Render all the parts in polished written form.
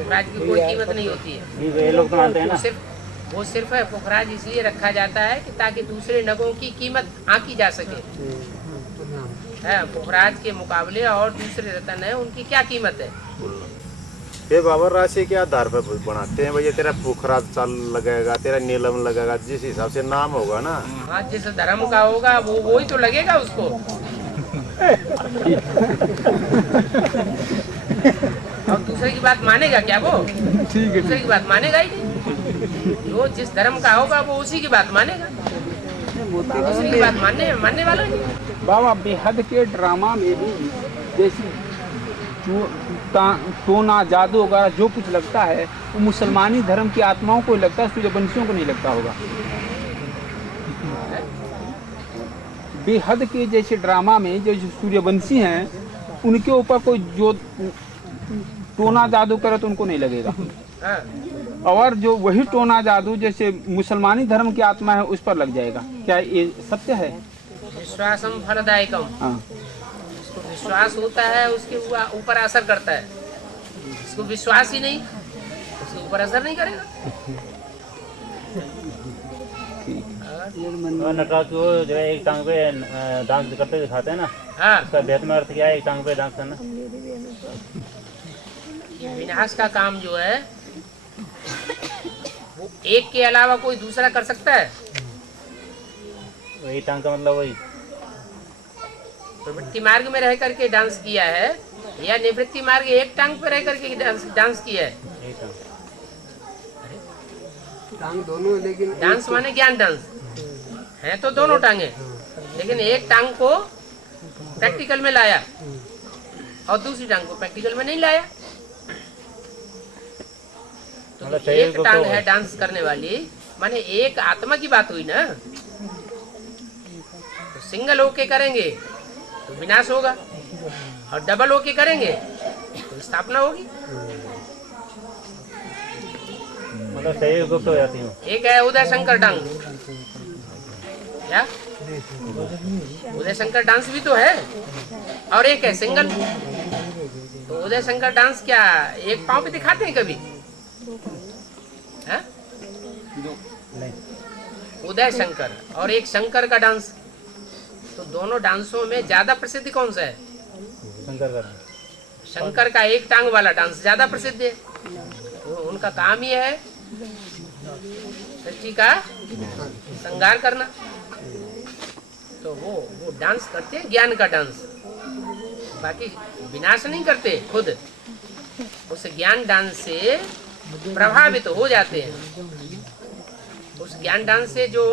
पुखराज की कोई कीमत नहीं होती है। ये लोग तो मानते हैं ना। वो सिर्फ है पुखराज इसलिए रखा जाता है कि ताकि दूसरे नगों की कीमत आंकी जा सके। है पुखराज के मुकाबले और दूसरे रतन है उनकी क्या कीमत है। ये बाबा राशि के आधार पर बनाते हैं भैया, तेरा पुखराज चाल लगेगा, तेरा नीलम लगेगा, जिस हिसाब से नाम होगा ना। हाँ जिस धर्म का होगा वो ही तो लगेगा उसको। और दूसरे की बात मानेगा क्या वो? दूसरे की बात मानेगा ही नहीं। जो जिस धर्म का होगा वो उसी की बात मानेगा, दूसरी की बात मानने वाला नहीं। बाबा बेहद के ड्रामा में भी जैसे टोना जादू वगैरह जो कुछ लगता है वो मुसलमानी धर्म की आत्माओं को लगता है, सूर्यवंशियों को नहीं लगता होगा। बेहद के जैसे ड्रामा में जो सूर्यवंशी हैं उनके ऊपर कोई जो टोना जादू करे तो उनको नहीं लगेगा। और जो वही टोना जादू जैसे मुसलमानी धर्म की आत्मा है उस पर लग जाएगा। क्या ये सत्य है? विश्वासम फलदायकम। हाँ। जिसको विश्वास होता है उसके ऊपर असर करता है, जिसको विश्वास ही नहीं उसके ऊपर असर नहीं करेगा। नटराज को जो है एक टांग पे डांस करते दिखाते हैं ना। हाँ उसका वेद में अर्थ क्या है, एक टांग पे डांस करना? विनाश का काम जो है वो एक के अलावा कोई दूसरा कर सकता है। वही टांग का मतलब वही प्रवृत्ति मार्ग में रह करके डांस किया है या निवृत्ति मार्ग एक टांग पे रह करके डांस किया है। टांग दोनों, लेकिन डांस माने ज्ञान डांस है तो दोनों टांगे, लेकिन एक टांग को प्रैक्टिकल में लाया और दूसरी टांग को प्रैक्टिकल में नहीं लाया। तो एक टांग है डांस करने वाली, माने एक आत्मा की बात हुई ना। तो सिंगल होके करेंगे तो विनाश होगा और डबल होके करेंगे तो स्थापना होगी। मतलब सही गुप्त हो जाती हूँ। एक है उदय शंकर डांस, क्या उदय शंकर डांस भी तो है, और एक है सिंगल। तो उदय शंकर डांस क्या एक पांव पे दिखाते हैं कभी? है? उदय शंकर और एक शंकर का डांस, तो दोनों डांसों में ज्यादा प्रसिद्ध कौन सा है? शंकर का। शंकर का एक टांग वाला डांस ज्यादा प्रसिद्ध है। तो उनका काम ही है सृष्टि का श्रृंगार करना। तो वो डांस करते हैं ज्ञान का डांस, बाकी विनाश नहीं करते, खुद उस ज्ञान डांस से प्रभावित हो जाते हैं। उस ज्ञान डांस से जो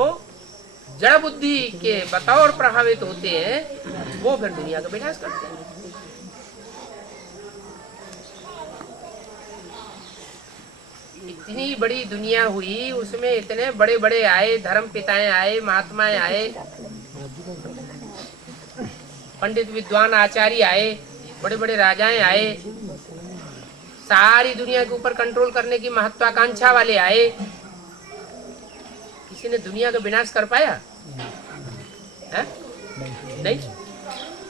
जड़ बुद्धि के बतौर प्रभावित होते हैं वो फिर दुनिया का विनाश करते हैं। इतनी बड़ी दुनिया हुई, उसमें इतने बड़े बड़े आए, धर्म पिताएं आए, महात्माएं आए, पंडित विद्वान आचार्य आए, बड़े बड़े राजाएं आए, सारी दुनिया के ऊपर कंट्रोल करने की महत्वाकांक्षा वाले आए। किसी ने दुनिया का विनाश कर पाया है? नहीं।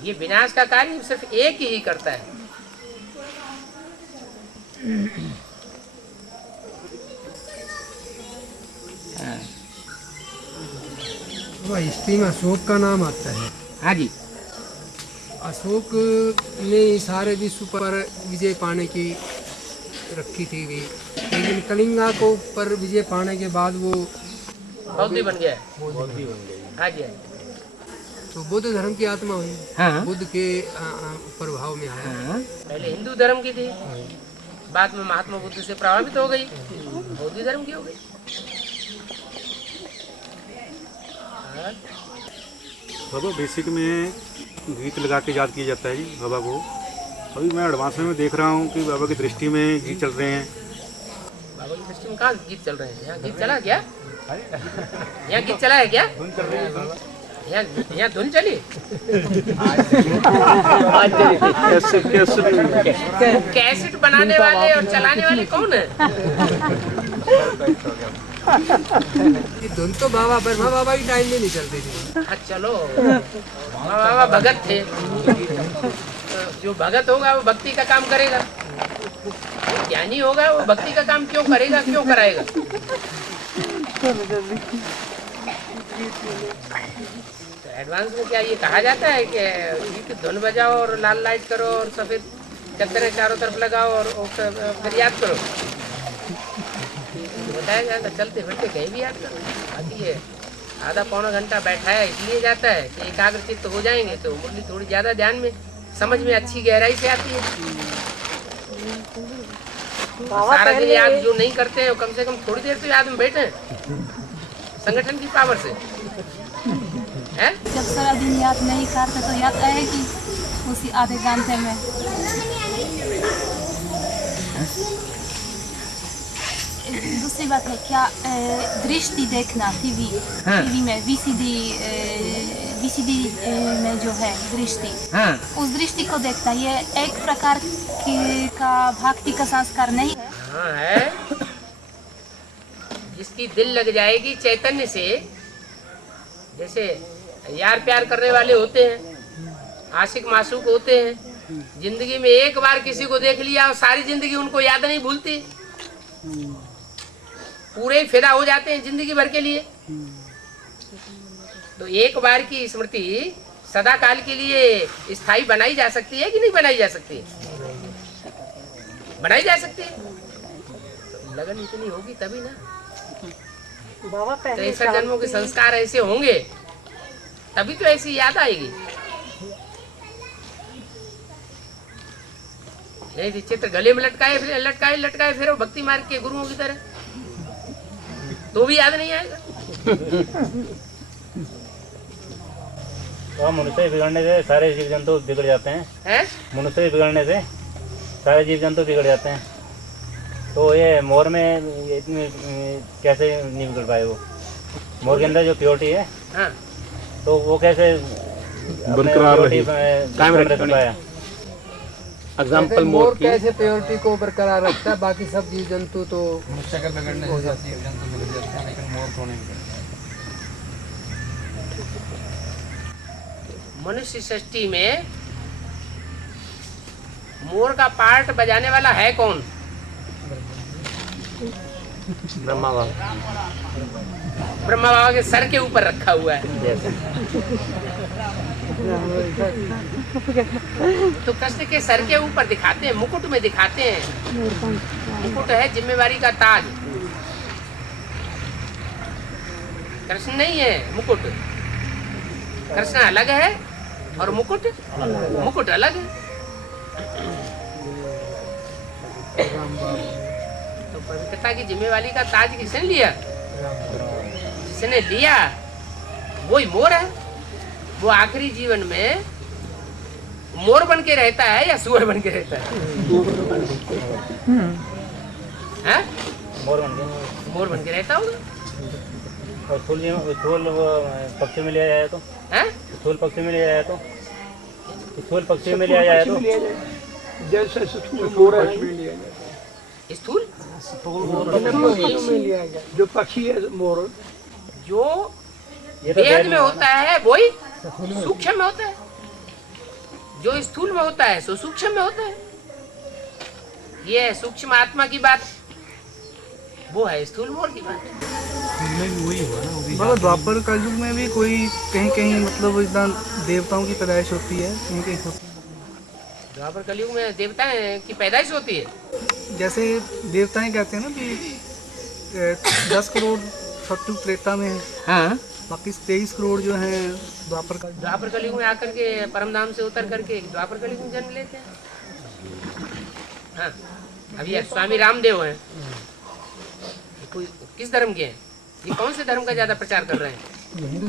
ये विनाश का कार्य सिर्फ एक ही करता है। हिस्ट्री में अशोक का नाम आता है। हाँ जी। अशोक ने सारे विश्व पर विजय पाने की रखी थी भी, लेकिन कलिंगा को पर विजय पाने के बाद वो बौद्ध बन गया। हाँ जी। तो बुद्ध धर्म की आत्मा हुई। हाँ। बुद्ध के प्रभाव में आया। हाँ। पहले हिंदू धर्म की थी, बाद में महात्मा बुद्ध से प्रभावित हो गई, बौद्ध धर्म की हो गई। बाबा बेसिक में गीत लगा के याद किया जाता है जी बाबा को। अभी मैं एडवांस में देख रहा हूँ कि बाबा की दृष्टि में गीत चल रहे हैं। बाबा की दृष्टि में कहाँ गीत चल रहे हैं? यहाँ गीत चला क्या? यहाँ गीत चला है क्या? यहाँ धुन चली? कैसेट बनाने वाले और चलाने वाले कौन है? ये धुन तो बाबा ब्रह्मा बाबा की टाइम में नहीं चलती थी। हाँ चलो, बाबा भगत थे, तो जो भगत होगा वो भक्ति का काम करेगा। ज्ञानी होगा वो भक्ति का काम क्यों करेगा, क्यों कराएगा? तो एडवांस में क्या ये कहा जाता है कि गीत धुन बजाओ और लाल लाइट करो और सफेद चद्दरें चारों तरफ लगाओ और फिर याद करो? बताया जाता चलते फिरते कहीं भी याद करो। बाकी ये आधा पौना घंटा बैठाया इसलिए जाता है कि एकाग्र चित्त हो जाएंगे तो मुरली थोड़ी ज्यादा ध्यान में समझ में अच्छी गहराई से आती है। सारा दिन याद जो नहीं करते हैं कम से कम थोड़ी देर तो याद में बैठे संगठन की पावर से है? जब सारा दिन याद नहीं करते तो याद आएगी उसी आधे घंटे में। दूसरी बात है क्या दृष्टि देखना टीवी में वीसीडी में जो है दृष्टि, उस दृष्टि को देखना ये एक प्रकार का भक्ति का संस्कार नहीं है? हाँ है। जिसकी दिल लग जाएगी चैतन्य से, जैसे यार प्यार करने वाले होते हैं, आशिक मासूक होते हैं, जिंदगी में एक बार किसी को देख लिया और सारी जिंदगी उनको याद नहीं भूलती, पूरे फिदा हो जाते हैं जिंदगी भर के लिए। तो एक बार की स्मृति सदा काल के लिए स्थायी बनाई जा सकती है कि नहीं बनाई जा सकती? बनाई जा सकती है। तो लगन इतनी होगी तभी ना। 63 जन्मों के संस्कार ऐसे होंगे तभी तो ऐसी याद आएगी। नहीं चित्र गले में लटकाए फिर लटकाए फिर भक्ति मार्ग के गुरुओं की तरह तो भी याद नहीं आएगा। तो मनुष्य बिगड़ने से सारे जीव जंतु बिगड़ जाते हैं। मनुष्य बिगड़ने से सारे जीव जंतु बिगड़ जाते हैं। तो ये मोर में इतनी कैसे नहीं बिगड़ पाए? वो मोर के अंदर जो प्योरिटी है तो वो कैसे बरकरार रही, कायम रख पाया? एग्जाम्पल मोर कैसे प्योरिटी को बरकरार रखता है? बाकी सब जीव जंतु तो मनुष्य के बिगड़ने हो जाती है, जंतु बिगड़ जाते हैं, लेकिन मोर तो नहीं बिगड़ता। मनुष्य सृष्टि में मोर का पार्ट बजाने वाला है कौन? ब्रह्मा बाबा। ब्रह्मा बाबा के सर के ऊपर रखा हुआ है। तो कृष्ण के सर के ऊपर दिखाते हैं, मुकुट में दिखाते हैं। मुकुट है जिम्मेवारी का ताज। कृष्ण नहीं है मुकुट। कृष्ण अलग है और मुकुट अलग है। तो पवित्रता की जिम्मेवारी का ताज किसने लिया? जिसने लिया वही मोर है। वो आखिरी जीवन में मोर बन के रहता है या सुअर बन के रहता है? मोर बन के रहता होगा। और स्थूल पक्षी में लिया जाए तो स्थूल पक्षी में लिया जाए तो स्थूल पक्षी में लिया जाए तो जैसे स्थूल जो पक्षी है मोर, जो वेद में होता है वही सूक्ष्म में होता है। जो स्थूल में होता है सो सूक्ष्म में होता है। ये सूक्ष्म आत्मा की बात, वो है स्थूल मोर की बात। बाबा द्वापर कलयुग में भी कोई कहीं कहीं मतलब इतना देवताओं की पैदाइश होती है, कहीं कहीं होती है। द्वापर कलयुग में देवताएं की पैदाइश होती है। जैसे देवताएं कहते हैं ना कि 10 करोड़ सत्युग त्रेता में है, हाँ। बाकी 23 करोड़ जो है द्वापर कलयुग में आकर के परमधाम से उतर करके द्वापर कलयुग में जन्म लेते हैं। हाँ। अभी ये स्वामी रामदेव हैं, किस धर्म के हैं? ये कौन से धर्म का ज्यादा प्रचार कर रहे हैं?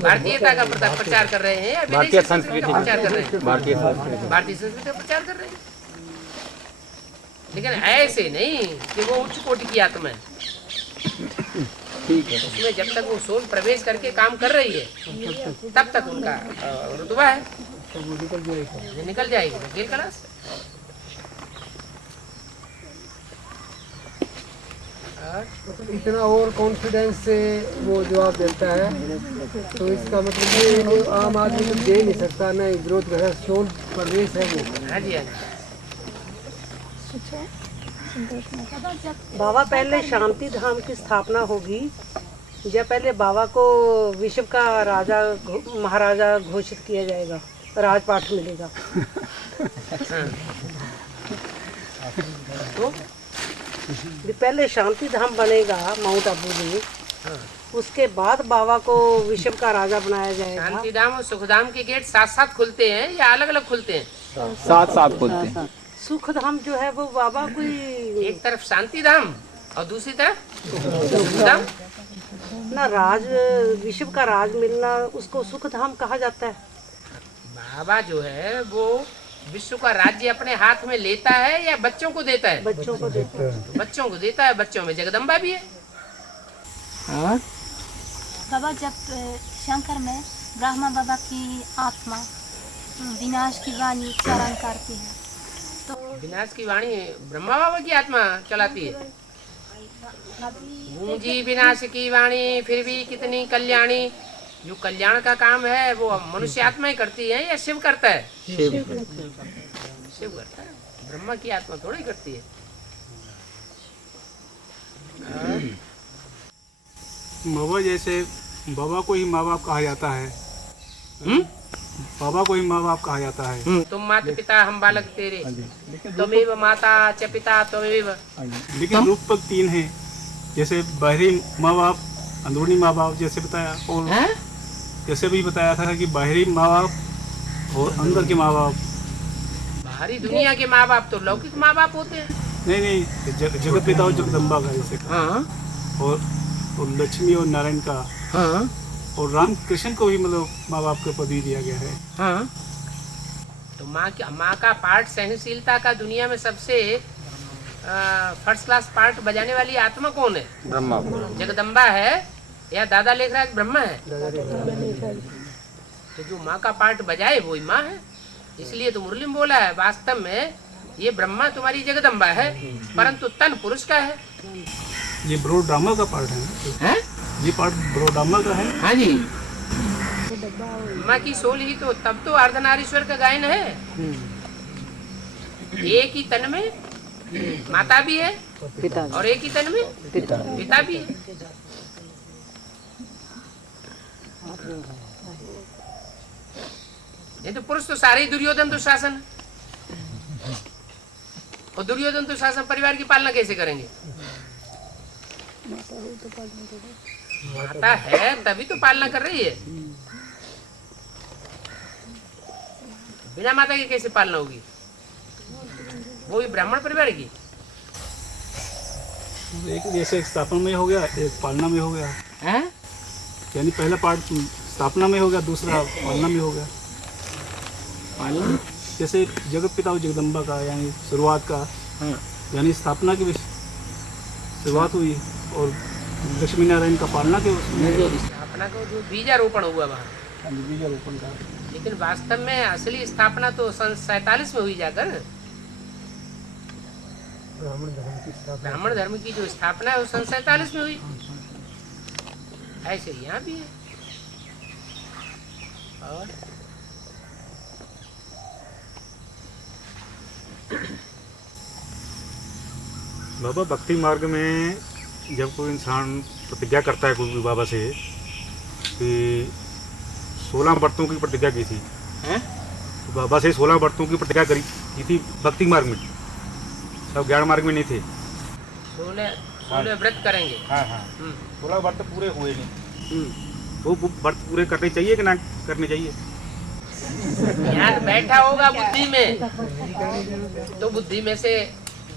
भारतीयता का प्रचार कर रहे हैं या भारतीय संस्कृति का प्रचार कर रहे हैं? भारतीय संस्कृति का प्रचार कर रहे हैं। लेकिन ऐसे नहीं कि वो उच्च कोटि की आत्मा है। उसमें जब तक वो सोल प्रवेश करके काम कर रही है तब तक उनका रुतबा है, निकल जाएगी वकील क्लास। इतना ओवर कॉन्फिडेंस से वो जवाब देता है, तो इसका मतलब ये है कि आम आदमी तो दे नहीं सकता, नहीं विरोध कर, सोल प्रवेश है वो। हाँ जी, हाँ जी। बाबा पहले शांति धाम की स्थापना होगी या पहले बाबा को विश्व का राजा महाराजा घोषित किया जाएगा, राजपाट मिलेगा? तो पहले शांति धाम बनेगा माउंट आबू में, उसके बाद बाबा को विश्व का राजा बनाया जाएगा। शांति धाम और सुखधाम के गेट साथ साथ खुलते हैं या अलग अलग खुलते हैं? साथ साथ खुलते हैं। सुख धाम जो है वो बाबा कोई एक तरफ शांति धाम और दूसरी तरफ सुखधाम ना, राज विश्व का राज मिलना उसको सुख धाम कहा जाता है। बाबा जो है वो विश्व का राज्य अपने हाथ में लेता है या बच्चों को देता है? बच्चों को देता है। तो बच्चों को देता है, बच्चों में जगदम्बा भी है। बाबा जब शंकर में ब्रह्मा बाबा की आत्मा विनाश की वाणी उच्चारण करती है तो विनाश की वाणी ब्रह्मा बाबा की आत्मा चलाती है। गूंजी विनाश की वाणी फिर भी कितनी कल्याणी। जो कल्याण का काम है वो मनुष्य आत्मा ही करती है या शिव करता है? शिव करता है, ब्रह्मा की आत्मा थोड़ी करती है। बाबा जैसे बाबा को ही माँ बाप कहा जाता है, बाबा को ही माँ बाप कहा जाता है। तुम माता पिता हम बालक तेरे, तुमेव माता च पिता तुमेव। लेकिन रूप पग 3 है, जैसे बाहरी माँ बाप, अंदरूनी माँ बाप जैसे बताया, और जैसे भी बताया था कि बाहरी माँ बाप और अंदर के माँ बाप। बाहरी दुनिया के माँ बाप तो लौकिक माँ बाप होते हैं। नहीं, जगत पिता और जगदम्बा का जैसे और लक्ष्मी और नारायण का, और राम कृष्ण को भी मतलब माँ बाप का पद ही दिया गया है। तो माँ का पार्ट सहनशीलता का दुनिया में सबसे फर्स्ट क्लास पार्ट बजाने वाली आत्मा कौन है? ब्रह्मा। जगदम्बा है या दादा लेखराज ब्रह्मा है? तो जो माँ का पार्ट बजाए वही माँ है। इसलिए तो मुरली में बोला है वास्तव में ये ब्रह्मा तुम्हारी जगदम्बा है, परंतु तन पुरुष का है। ये ब्रो ड्रामा का पार्ट है? ये पार्ट ब्रो ड्रामा का है। हाँ जी, माँ की सोल ही तो तब तो अर्धनारीश्वर का गायन है। एक ही तन में माता भी है पिता और एक ही तन में पिता भी है। ये तो पुरुष तो सारे ही दुर्योधन दुशासन, और दुर्योधन दुशासन परिवार की पालना कैसे करेंगे? माता है तभी तो पालना कर रही है, बिना माता के कैसे पालना होगी? वो भी ब्राह्मण परिवार की। एक जैसे स्थापना में हो गया, एक पालना में हो गया। यानी पहला पार्ट स्थापना में हो गया, दूसरा पालना में हो गया। जैसे जगत पिता और जगदम्बा का यानी शुरुआत का, यानी स्थापना की शुरुआत हुई, और लक्ष्मी नारायण का पालना के स्थापना का जो बीजारोपण हुआ वहाँ, बीजारोपण का। लेकिन वास्तव में असली स्थापना तो सन 47 में हुई जाकर। ब्राह्मण धर्म की जो स्थापना है वो सन 47 में हुई। ऐसे यहाँ भी है। और बाबा भक्ति मार्ग में जब कोई इंसान प्रतिज्ञा करता है कोई भी बाबा से कि 16 व्रतों की प्रतिज्ञा की थी, तो बाबा से 16 व्रतों की प्रतिज्ञा की थी भक्ति मार्ग में, सब ज्ञान मार्ग में नहीं थे। 16 व्रत करेंगे। 16 व्रत पूरे हुए नहीं। वो व्रत पूरे करने चाहिए कि ना करने चाहिए? ज्ञान बैठा होगा बुद्धि में, तो बुद्धि में से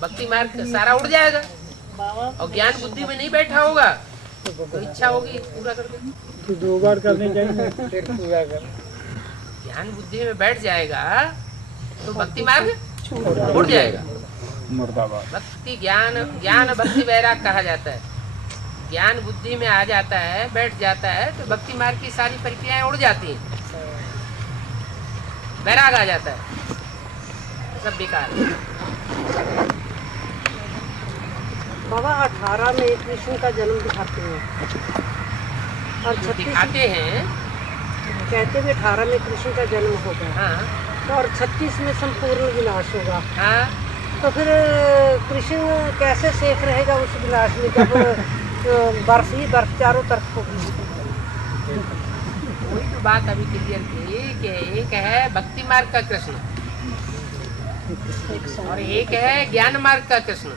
भक्ति मार्ग सारा उड़ जाएगा, और ज्ञान बुद्धि में नहीं बैठा होगा तो इच्छा होगी पूरा कर दे। तो 2 बार करने चाहिए फिर पूरा कर। ज्ञान बुद्धि में बैठ जाएगा तो भक्ति मार्ग उड़ जाएगा। भक्ति ज्ञान भक्ति वैराग कहा जाता है। ज्ञान बुद्धि में आ जाता है, बैठ जाता है, तो भक्ति मार्ग की सारी प्रक्रियाएं उड़ जाती हैं, वैराग आ जाता है, सब बेकार। बाबा 18 में कृष्ण का जन्म दिखाते हैं और 36 दिखाते हैं, कहते हैं 18 में कृष्ण का जन्म होगा। हाँ। और 36 में संपूर्ण विनाश होगा। हाँ। तो फिर कृष्ण कैसे सेफ रहेगा उस विनाश में जब बर्फ ही बर्फ चारों तरफ होगी। वही तो बात अभी क्लियर की कि एक है भक्ति मार्ग का कृष्ण और एक है ज्ञान मार्ग का कृष्ण।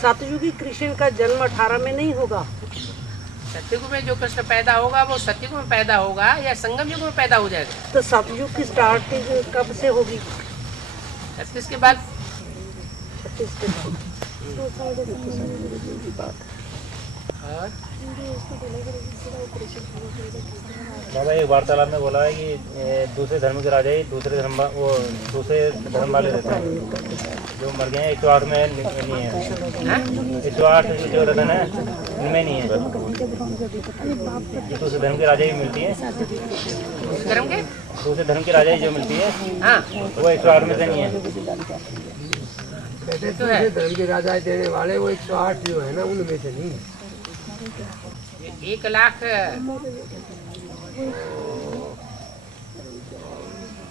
सतयुगी कृष्ण का जन्म 18 में नहीं होगा। सत्ययुग में जो कृष्ण पैदा होगा वो सत्ययुग में पैदा होगा या संगम युग में पैदा हो जाएगा। तो सतयुग की स्टार्टिंग कब से होगी? 36 के बाद। 36 के बाद। और बाबा एक वार्तालाप में बोला है कि दूसरे धर्म के राजा ही दूसरे धर्म वाले रहते हैं, जो मर गए हैं 108 में नहीं है, 108 जो रतन है इनमें नहीं है, दूसरे धर्म के राजा ही मिलती है, धर्म के दूसरे धर्म की राजा ही जो मिलती है हाँ वो 108 में से नहीं है। कहते तो है धर्म के राजा देने वाले वो 108 जो है ना उनमें से नहीं है। 1 लाख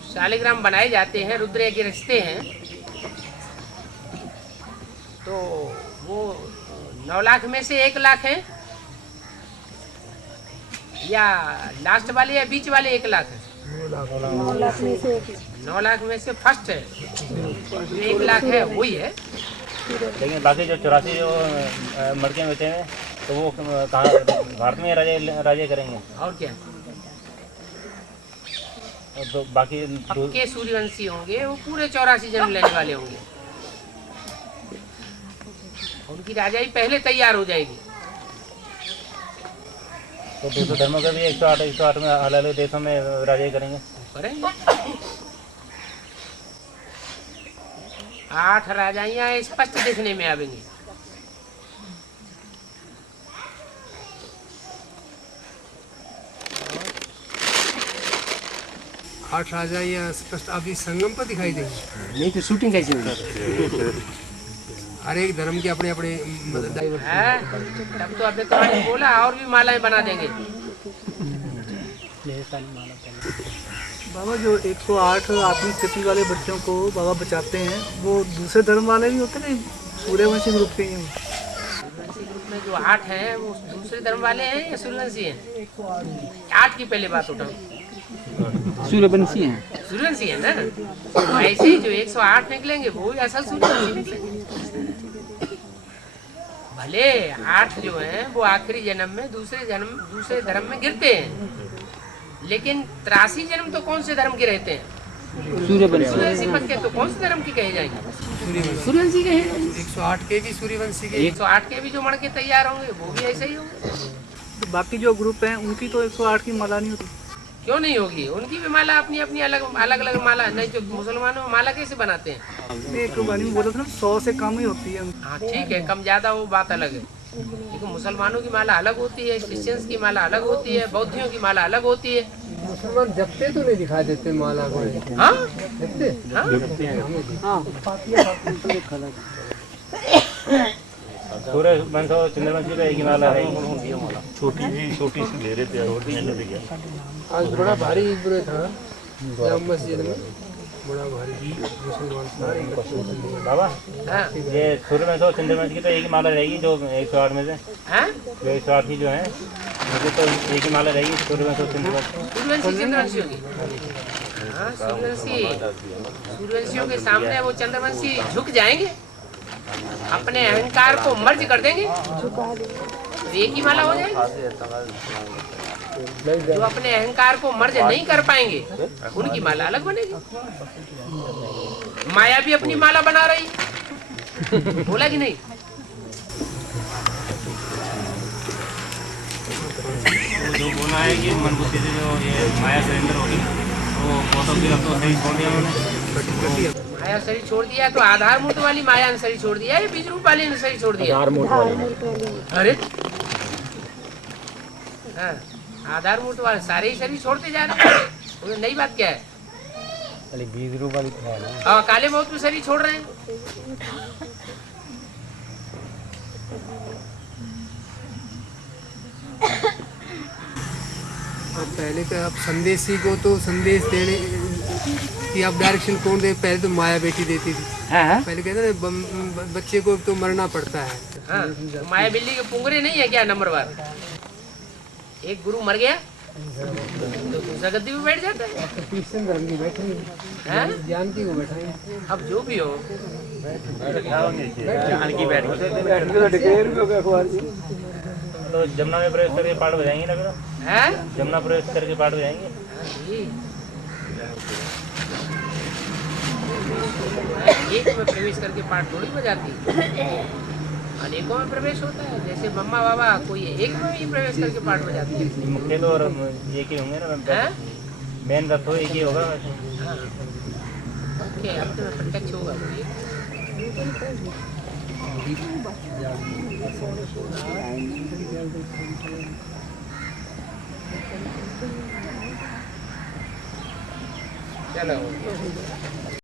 शालिग्राम बनाए जाते हैं, रुद्र के रिश्ते हैं, तो वो 9 लाख में से 1 लाख है या लास्ट वाले या बीच वाले 1 लाख है? 9 लाख में से फर्स्ट है जो 1 लाख है वही है। लेकिन बाकी जो 84 जो मरके में बचे हैं तो वो कहाँ भारत में राजे करेंगे और क्या तो बाकी पक्के सूर्यवंशी होंगे, वो पूरे 84 जन्म लेने वाले होंगे, उनकी राजाई पहले तैयार हो जाएगी। तो दूसरे धर्मों के भी 108 में अलग अलग देशों में राजाई करेंगे। 8 राजाइयाँ स्पष्ट दिखने में आवेंगी। 8 राजा या स्पष्ट अभी संगम पर दिखाई देंगे। नहीं तो शूटिंग कैसे होगी? हर एक धर्म के अपने अपने तब तो आपने कहानी बोला और भी मालाएं बना देंगे। बाबा जो 108 आत्मिक स्थिति वाले बच्चों को बाबा बचाते हैं वो दूसरे धर्म वाले भी होते हैं, सूर्यवंशी ग्रुप के हैं। सूर्यवंशी ग्रुप में जो 8 हैं वो दूसरे धर्म वाले हैं या सूर्यवंशी हैं? 8 की पहले बात उठाओ। सूर्यवंशी हैं। सूर्यवंशी है ना, तो ऐसे ही जो 108 निकलेंगे वो भी असल सूर्यवंशी निकलेंगे। भले 8 जो हैं वो आखिरी जन्म में दूसरे धर्म में गिरते हैं, लेकिन 83 जन्म तो कौन से धर्म के रहते हैं? सूर्यवंशी पद के तो कौन से धर्म की कहे जाएंगे? सूर्यवंशी के हैं। 108 के भी सूर्यवंशी के 108 के भी जो मर के तैयार होंगे वो भी ऐसे ही होंगे। तो बाकी जो ग्रुप हैं उनकी तो 108 की माला नहीं होती। क्यों नहीं होगी? उनकी भी माला अपनी अपनी अलग माला। नहीं जो मुसलमानों में माला कैसे बनाते हैं? एक वाणी बोला था ना 100 से कम ही होती है। हाँ ठीक है, कम ज्यादा वो बात अलग है, लेकिन मुसलमानों की माला अलग होती है, क्रिश्चियंस की माला अलग होती है, बौद्धियों की माला अलग होती है। मुसलमान जपते तो नहीं दिखाई देते माला को। हाँ सूर्य वंश और चंद्रवंशी का एक ही माला है। छोटी सी ले रहे थे और मैंने भी किया। आज बड़ा भारी बुरे था मस्जिद में, बड़ा भारी मुसलमान सारे। बाबा हाँ ये सूर्य वंश और चंद्रवंश की तो एक ही माला रहेगी जो 108 में से जो 108 की जो है मुझे तो एक ही माला रहेगी सूर्यवंश और चंद्रवंश। सूर्यवंशी होगी। हाँ सूर्यवंशियों के सामने वो चंद्रवंशी झुक जाएंगे, अपने अहंकार को मर्ज कर देंगे, तो एक ही माला हो जाएगी। जो अपने अहंकार को मर्ज नहीं कर पाएंगे उनकी माला अलग बनेगी। माया भी अपनी माला बना रही, बोला कि नहीं? जो बोला है कि मन बुद्धि से जो ये माया सरेंडर होगी वो तो फिर अब तो सही छोड़ दिया उन्होंने। माया शरीर छोड़ दिया तो आधार मूर्त वाली माया ने शरीर छोड़ दिया या बीज रूप वाली ने शरीर छोड़ दिया? अरे हाँ, आधार मूर्त वाले सारे ही शरीर छोड़ते जा रहे हैं। उन्हें नई बात क्या है? बीज रूप वाली है ना। हाँ काले मौत में शरीर छोड़ रहे हैं। और पहले तो आप संदेशी को तो संदेश देने कि आप डायरेक्शन कौन दे। पहले तो माया बेटी देती थी, पहले कहते ना बच्चे को तो मरना पड़ता है। हाँ, माया बिल्ली के पुंगरे नहीं है क्या नंबरवार? एक गुरु मर गया तो दूसरा गद्दी पे बैठ जाता है। ज्ञान की को बैठाएं। अब जो भी हो तो जमुना में प्रवेश करके पाठ हो जाएंगे ना फिर? जमुना प्रवेश करके पाठ हो जाएंगे। एक में प्रवेश करके पाठ थोड़ी बजाती, अनेकों में प्रवेश होता है। जैसे मम्मा बाबा कोई एक में ही प्रवेश करके पाठ बजाती है। मुख्य तो और एक ही होंगे ना, मेन रथ तो एक ही होगा। ओके, अब तो प्रत्यक्ष होगा कोई। चलो